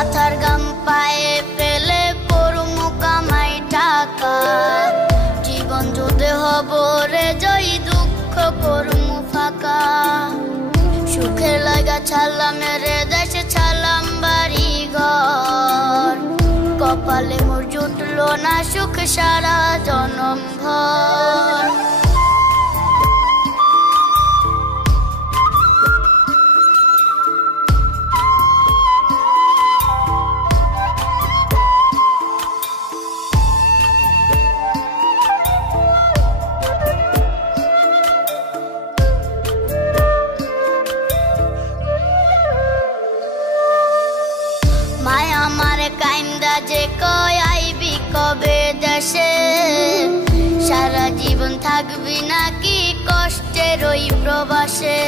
মাথার গাম পায়ে ফেলে করমু কামাই টাকা জীবন যুদ্ধে হব রে জয়ী দুঃখ করমু ফাঁকা সুখের লাগা ছাড়লাম রে দেশে ছাড়লাম বাড়ি ঘর কপালে মোর জুটলো না সুখ সারা জনম ভর মায়া মারে কাইন্দা যে কয় আইবি কবে দেশে সারা জীবন থাকবি নাকি কষ্টের ওই প্রবাসে।